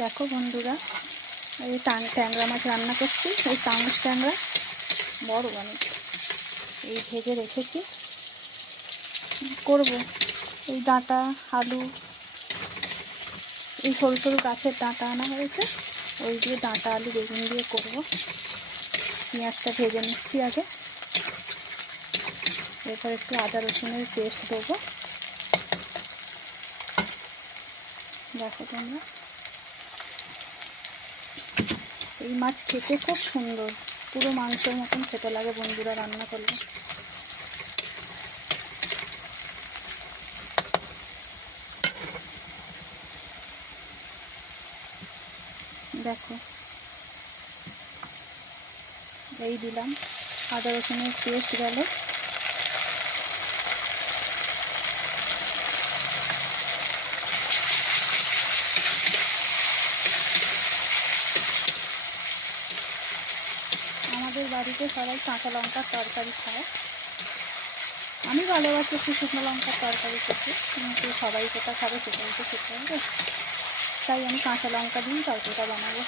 দেখো বন্ধুরা, এই ট্যাংরা মাছ রান্না করছি। এই চামচ ট্যাংরা বড় অনেক, এই ভেজে রেখেছি। করব এই ডাঁটা আলু, এই সরু সরু গাছের ডাঁটা আনা হয়েছে, ওই দিয়ে ডাঁটা আলু বেগুন দিয়ে করব। পেঁয়াজটা ভেজে নিচ্ছি আগে, এরপর একটু আদা রসুনের পেস্ট দেবো। দেখো তোমরা, এই মাছ খেতে খুব সুন্দর, পুরো মাংসের মতন খেতে লাগে বন্ধুরা রান্না করলে। দেখো, এই দিলাম আদা রসুনের পেস্ট গেল। আমাদের বাড়িতে সবাই কাঁচা লঙ্কার তরকারি খায়। আমি ভালোবাসি একটু শুকনো লঙ্কার তরকারি খেতে, কিন্তু সবাই যেটা খাবে সেটাই তো খেতে হবে, তাই আমি কাঁচা লঙ্কা দিয়েই তরকারিটা বানাবো।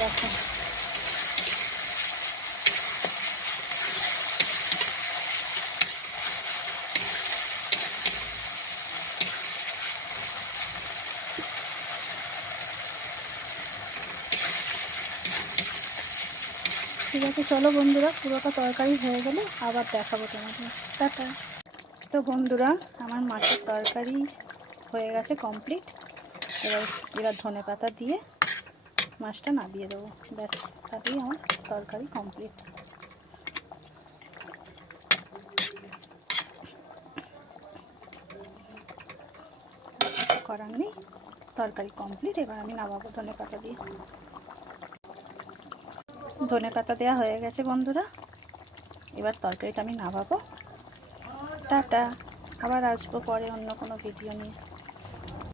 দেখো, ঠিক আছে, চলো বন্ধুরা, পুরোটা তরকারি হয়ে গেলে আবার দেখাবো তোমাদের। টাটা। তো বন্ধুরা, আমার মাছের তরকারি হয়ে গেছে কমপ্লিট। এবার ধনে পাতা দিয়ে মাছটা নামিয়ে দেবো, ব্যাস, তাতেই আমার তরকারি কমপ্লিট। করার নেই, তরকারি কমপ্লিট। এবার আমি নামাবো ধনে পাতা দিয়ে। ধনে পাতা দেওয়া হয়ে গেছে বন্ধুরা, এবার তরকারিটা আমি নামাবো। টাটা, আবার আসবো পরে অন্য কোনো ভিডিও নিয়ে।